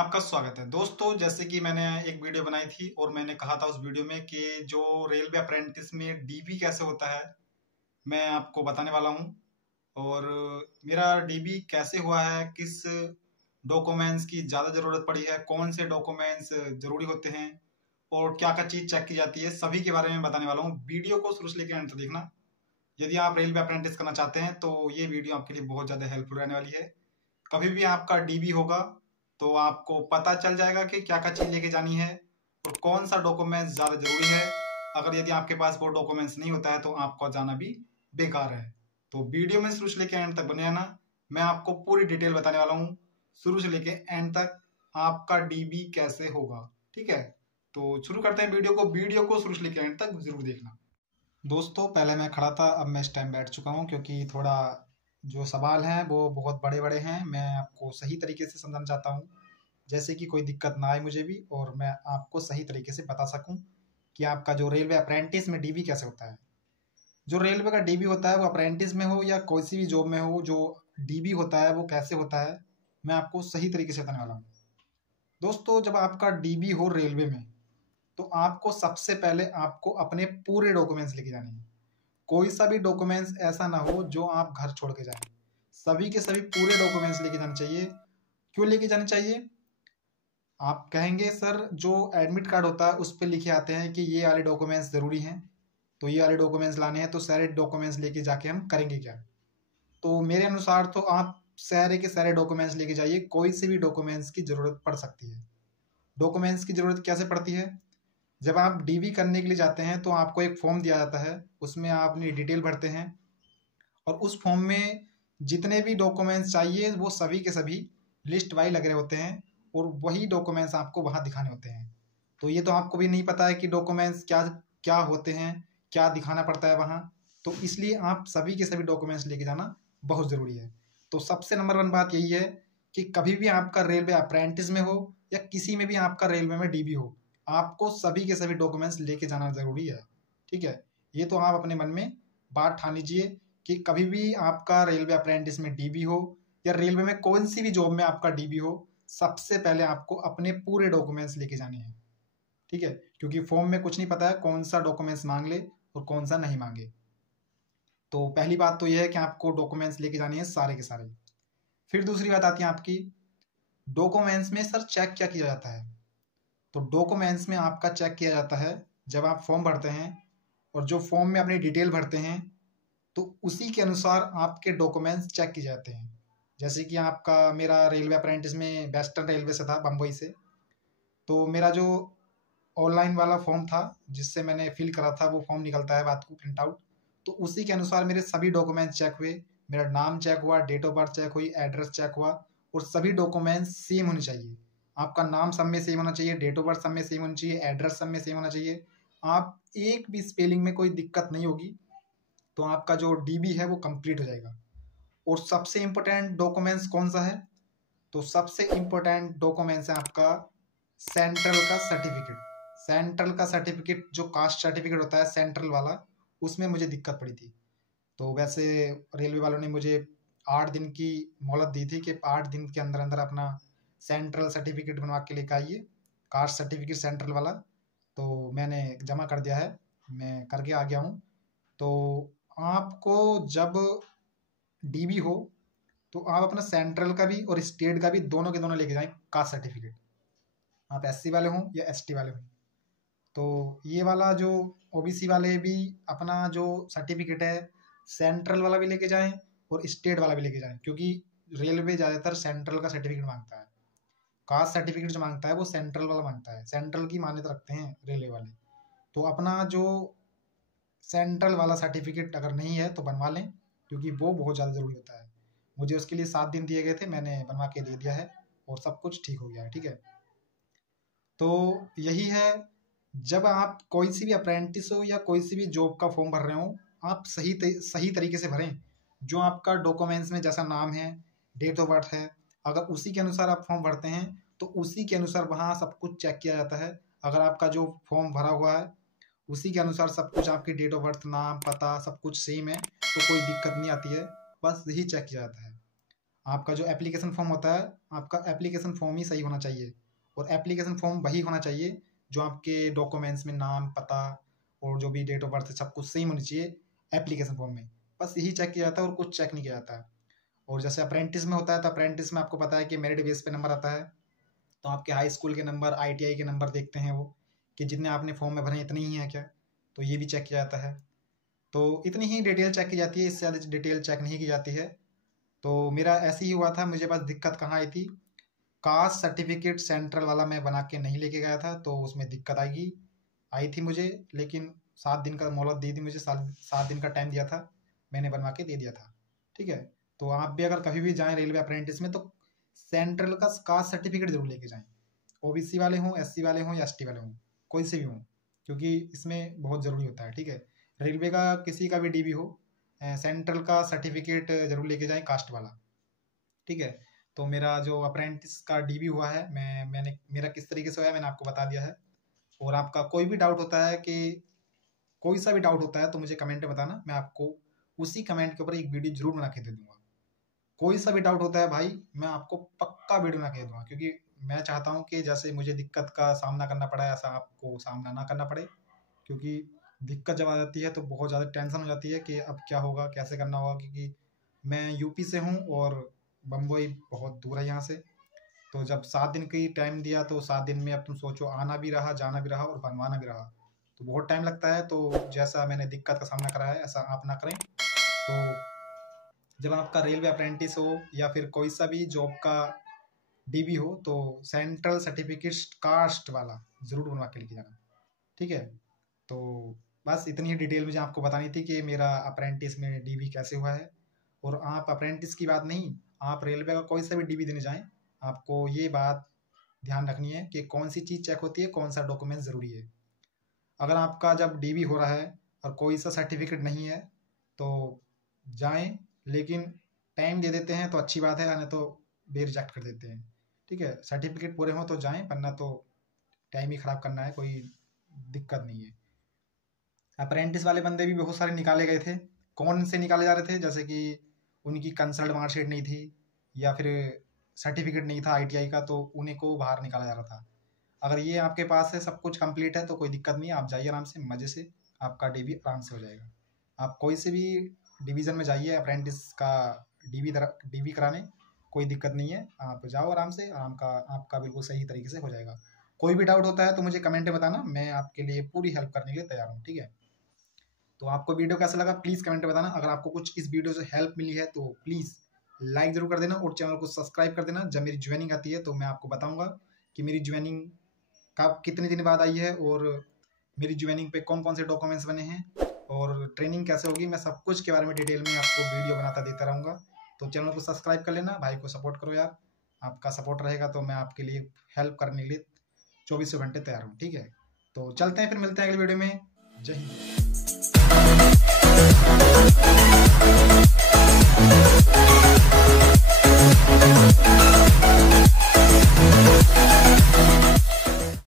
में आपका स्वागत है। दोस्तों, जैसे कि मैंने एक वीडियो बनाई थी और मैंने कहा था उस वीडियो में कि जो रेलवे अप्रेंटिस में डीबी कैसे होता है, मैं आपको बताने वाला हूं। और मेरा डीबी कैसे हुआ है, किस डॉक्यूमेंट्स की ज़्यादा ज़रूरत पड़ी है, कौन से डॉक्यूमेंट्स ज़रूरी होते हैं और क्या क्या चीज़ चेक की जाती है, सभी के बारे में बताने वाला हूँ। वीडियो को शुरू से लेकर अंत तक देखना। यदि आप रेलवे अप्रेंटिस करना चाहते हैं तो ये वीडियो आपके लिए बहुत ज़्यादा हेल्पफुल रहने वाली है। कभी भी आपका डीबी होगा तो आपको पता चल जाएगा कि क्या क्या चीज़ लेके जानी है और कौन सा डॉक्यूमेंट्स ज़्यादा ज़रूरी है। अगर यदि आपके पास वो डॉक्यूमेंट्स नहीं होता है तो आपका जाना भी बेकार है। तो वीडियो में शुरू से लेकर एंड तक बने रहना। मैं आपको पूरी डिटेल बताने वाला हूँ, शुरू से लेकर एंड तक आपका डीबी कैसे होगा। ठीक है, तो शुरू करते हैं वीडियो को शुरू से लेकर एंड तक जरूर देखना। दोस्तों, पहले मैं खड़ा था, अब मैं इस टाइम बैठ चुका हूँ क्योंकि थोड़ा जो सवाल हैं वो बहुत बड़े बड़े हैं। मैं आपको सही तरीके से समझाना चाहता हूँ, जैसे कि कोई दिक्कत ना आए मुझे भी और मैं आपको सही तरीके से बता सकूं कि आपका जो रेलवे अप्रेंटिस में डीबी कैसे होता है। जो रेलवे का डीबी होता है वो अप्रेंटिस में हो या कोई सी भी जॉब में हो, जो डीबी होता है वो कैसे होता है, मैं आपको सही तरीके से बताने वाला हूँ। दोस्तों, जब आपका डीबी हो रेलवे में तो आपको सबसे पहले आपको अपने पूरे डॉक्यूमेंट्स लेके जाने हैं। कोई सा भी डॉक्यूमेंट्स ऐसा ना हो जो आप घर छोड़ के जाएं। सभी के सभी पूरे डॉक्यूमेंट्स लेके जाने चाहिए। क्यों लेके जाने चाहिए? आप कहेंगे सर, जो एडमिट कार्ड होता है उस पर लिखे आते हैं कि ये वाले डॉक्यूमेंट्स ज़रूरी हैं, तो ये वाले डॉक्यूमेंट्स लाने हैं, तो सारे डॉक्यूमेंट्स लेके जाके हम करेंगे क्या? तो मेरे अनुसार तो आप सारे के सारे डॉक्यूमेंट्स लेके जाइए। कोई से भी डॉक्यूमेंट्स की ज़रूरत पड़ सकती है। डॉक्यूमेंट्स की ज़रूरत कैसे पड़ती है? जब आप डीबी करने के लिए जाते हैं तो आपको एक फॉर्म दिया जाता है, उसमें आप अपनी डिटेल भरते हैं और उस फॉर्म में जितने भी डॉक्यूमेंट्स चाहिए वो सभी के सभी लिस्ट वाइज लगे होते हैं और वही डॉक्यूमेंट्स आपको वहाँ दिखाने होते हैं। तो ये तो आपको भी नहीं पता है कि डॉक्यूमेंट्स क्या क्या होते हैं, क्या दिखाना पड़ता है वहाँ। तो इसलिए आप सभी के सभी डॉक्यूमेंट्स लेके जाना बहुत ज़रूरी है। तो सबसे नंबर वन बात यही है कि कभी भी आपका रेलवे अप्रेंटिस में हो या किसी में भी आपका रेलवे में डीबी हो, आपको सभी के सभी डॉक्यूमेंट्स लेके जाना ज़रूरी है। ठीक है, ये तो आप अपने मन में बात ठान लीजिए कि कभी भी आपका रेलवे अप्रेंटिस में डीबी हो या रेलवे में कौन सी भी जॉब में आपका डीबी हो, सबसे पहले आपको अपने पूरे डॉक्यूमेंट्स लेके जाने हैं। ठीक है, क्योंकि फॉर्म में कुछ नहीं पता है कौन सा डॉक्यूमेंट्स मांग ले और कौन सा नहीं मांगे। तो पहली बात तो यह है कि आपको डॉक्यूमेंट्स लेके जाने हैं सारे के सारे। फिर दूसरी बात आती है आपकी, डॉक्यूमेंट्स में सर चेक क्या किया जाता है? तो डॉक्यूमेंट्स में आपका चेक किया जाता है जब आप फॉर्म भरते हैं और जो फॉर्म में अपनी डिटेल भरते हैं तो उसी के अनुसार आपके डॉक्यूमेंट्स चेक किए जाते हैं। जैसे कि आपका, मेरा रेलवे अप्रेंटिस में वेस्टर्न रेलवे से था, बम्बई से। तो मेरा जो ऑनलाइन वाला फॉर्म था जिससे मैंने फिल करा था, वो फॉर्म निकलता है बात को प्रिंट आउट, तो उसी के अनुसार मेरे सभी डॉक्यूमेंट्स चेक हुए। मेरा नाम चेक हुआ, डेट ऑफ बर्थ चेक हुई, एड्रेस चेक हुआ और सभी डॉक्यूमेंट्स सेम होने चाहिए। आपका नाम सब में सेम होना चाहिए, डेट ऑफ बर्थ सब में सेम होनी चाहिए, एड्रेस सब में सेम होना चाहिए। आप एक भी स्पेलिंग में कोई दिक्कत नहीं होगी तो आपका जो डीबी है वो कंप्लीट हो जाएगा। और सबसे इम्पोर्टेंट डॉक्यूमेंट्स कौन सा है? तो सबसे इम्पोर्टेंट डॉक्यूमेंट्स है आपका सेंट्रल का सर्टिफिकेट। सेंट्रल का सर्टिफिकेट, जो कास्ट सर्टिफिकेट होता है सेंट्रल वाला, उसमें मुझे दिक्कत पड़ी थी। तो वैसे रेलवे वालों ने मुझे 8 दिन की मोहलत दी थी कि 8 दिन के अंदर अंदर अपना सेंट्रल सर्टिफिकेट बनवा के लेकर आइए, कास्ट सर्टिफिकेट सेंट्रल वाला। तो मैंने जमा कर दिया है, मैं करके आ गया हूँ। तो आपको जब डीबी हो तो आप अपना सेंट्रल का भी और स्टेट का भी दोनों के दोनों लेके जाएं कास्ट सर्टिफिकेट। आप एससी वाले हों या एसटी वाले हों, तो ये वाला जो ओबीसी वाले भी अपना जो सर्टिफिकेट है सेंट्रल वाला भी लेके जाएं और स्टेट वाला भी लेके जाएं, क्योंकि रेलवे ज़्यादातर सेंट्रल का सर्टिफिकेट मांगता है। कास्ट सर्टिफिकेट जो मांगता है वो सेंट्रल वाला मांगता है, सेंट्रल की मान्यता रखते हैं रेलवे वाले। तो अपना जो सेंट्रल वाला सर्टिफिकेट अगर नहीं है तो बनवा लें, क्योंकि वो बहुत ज़्यादा ज़रूरी होता है। मुझे उसके लिए 7 दिन दिए गए थे, मैंने बनवा के दे दिया है और सब कुछ ठीक हो गया है। ठीक है, तो यही है, जब आप कोई सी भी अप्रेंटिस हो या कोई सी भी जॉब का फॉर्म भर रहे हो, आप सही तरीके से भरें। जो आपका डॉक्यूमेंट्स में जैसा नाम है, डेट ऑफ बर्थ है, अगर उसी के अनुसार आप फॉर्म भरते हैं तो उसी के अनुसार वहाँ सब कुछ चेक किया जाता है। अगर आपका जो फॉर्म भरा हुआ है उसी के अनुसार सब कुछ, आपकी डेट ऑफ बर्थ, नाम, पता सब कुछ सेम है तो कोई दिक्कत नहीं आती है, बस यही चेक किया जाता है। आपका जो एप्लीकेशन फॉर्म होता है, आपका एप्लीकेशन फॉर्म ही सही होना चाहिए, और एप्लीकेशन फॉर्म वही होना चाहिए जो आपके डॉक्यूमेंट्स में नाम, पता और जो भी डेट ऑफ बर्थ सब कुछ सेम होनी चाहिए एप्लीकेशन फॉर्म में। बस यही चेक किया जाता है और कुछ चेक नहीं किया जाता है। और जैसे अप्रेंटिस में होता है तो अप्रेंटिस में आपको पता है कि मेरिट बेस पे नंबर आता है, तो आपके हाई स्कूल के नंबर, ITI के नंबर देखते हैं वो, कि जितने आपने फॉर्म में भरे इतने ही हैं क्या, तो ये भी चेक किया जाता है। तो इतनी ही डिटेल चेक की जाती है, इससे ज़्यादा डिटेल चेक नहीं की जाती है। तो मेरा ऐसे ही हुआ था, मुझे बस दिक्कत कहाँ आई थी, कास्ट सर्टिफिकेट सेंट्रल वाला मैं बना के नहीं लेके गया था, तो उसमें दिक्कत आई थी मुझे। लेकिन 7 दिन का मोहलत दी थी मुझे, 7 दिन का टाइम दिया था, मैंने बनवा के दे दिया था। ठीक है, तो आप भी अगर कभी भी जाएं रेलवे अप्रेंटिस में, तो सेंट्रल का कास्ट सर्टिफिकेट जरूर लेके जाएं। OBC वाले हों, SC वाले हों या ST वाले हों, कोई से भी हों, क्योंकि इसमें बहुत ज़रूरी होता है। ठीक है, रेलवे का किसी का भी DB हो, सेंट्रल का सर्टिफिकेट जरूर लेके जाएं, कास्ट वाला। ठीक है, तो मेरा जो अप्रेंटिस का DB हुआ है, मैंने मेरा किस तरीके से हुआ है मैंने आपको बता दिया है। और आपका कोई भी डाउट होता है, कि कोई सा भी डाउट होता है, तो मुझे कमेंट में बताना, मैं आपको उसी कमेंट के ऊपर एक वीडियो जरूर बना के दे दूंगा। कोई सा भी डाउट होता है भाई, मैं आपको पक्का वीडियो बना के दूंगा, क्योंकि मैं चाहता हूँ कि जैसे मुझे दिक्कत का सामना करना पड़ा है, ऐसा आपको सामना ना करना पड़े। क्योंकि दिक्कत जब आ जाती है तो बहुत ज़्यादा टेंशन हो जाती है कि अब क्या होगा, कैसे करना होगा, क्योंकि मैं यूपी से हूँ और बम्बई बहुत दूर है यहाँ से। तो जब 7 दिन की टाइम दिया, तो 7 दिन में अब तुम सोचो, आना भी रहा, जाना भी रहा और बनवाना भी रहा, तो बहुत टाइम लगता है। तो जैसा मैंने दिक्कत का सामना करा है, ऐसा आप ना करें। तो जब आपका रेलवे अप्रेंटिस हो या फिर कोई सा भी जॉब का DB हो, तो सेंट्रल सर्टिफिकेट कास्ट वाला ज़रूर बनवा के लेके जाना। ठीक है, तो बस इतनी ही डिटेल मुझे आपको बतानी थी कि मेरा अप्रेंटिस में DB कैसे हुआ है। और आप अप्रेंटिस की बात नहीं, आप रेलवे का कोई सा भी DB देने जाएं, आपको ये बात ध्यान रखनी है कि कौन सी चीज़ चेक होती है, कौन सा डॉक्यूमेंट ज़रूरी है। अगर आपका जब DB हो रहा है और कोई सा सर्टिफिकेट नहीं है, तो जाएं, लेकिन टाइम दे देते हैं तो अच्छी बात है, नहीं तो बे रिजेक्ट कर देते हैं। ठीक है, सर्टिफिकेट पूरे हों तो जाएं, वरना तो टाइम ही ख़राब करना है, कोई दिक्कत नहीं है। अप्रेंटिस वाले बंदे भी बहुत सारे निकाले गए थे। कौन से निकाले जा रहे थे, जैसे कि उनकी कंसल्ट मार्कशीट नहीं थी या फिर सर्टिफिकेट नहीं था ITI का, तो उन्हीं को बाहर निकाला जा रहा था। अगर ये आपके पास है, सब कुछ कंप्लीट है, तो कोई दिक्कत नहीं है, आप जाइए आराम से, मज़े से, आपका DB आराम से हो जाएगा। आप कोई से भी डिवीज़न में जाइए अप्रेंटिस का DB कराने, कोई दिक्कत नहीं है, आप जाओ आराम से, आपका बिल्कुल सही तरीके से हो जाएगा। कोई भी डाउट होता है तो मुझे कमेंट में बताना, मैं आपके लिए पूरी हेल्प करने के लिए तैयार हूँ। ठीक है, तो आपको वीडियो कैसा लगा प्लीज़ कमेंट में बताना। अगर आपको कुछ इस वीडियो से हेल्प मिली है तो प्लीज़ लाइक ज़रूर कर देना और चैनल को सब्सक्राइब कर देना। जब मेरी ज्वाइनिंग आती है तो मैं आपको बताऊंगा कि मेरी ज्वाइनिंग कब, कितने दिन बाद आई है, और मेरी ज्वाइनिंग पे कौन कौन से डॉक्यूमेंट्स बने हैं और ट्रेनिंग कैसे होगी, मैं सब कुछ के बारे में डिटेल में आपको वीडियो बनाता देता रहूँगा। तो चैनल को सब्सक्राइब कर लेना, भाई को सपोर्ट करो यार, आपका सपोर्ट रहेगा तो मैं आपके लिए हेल्प करने के लिए 24 घंटे तैयार हूँ। ठीक है, तो चलते हैं, फिर मिलते हैं अगली वीडियो में। जय हिंद।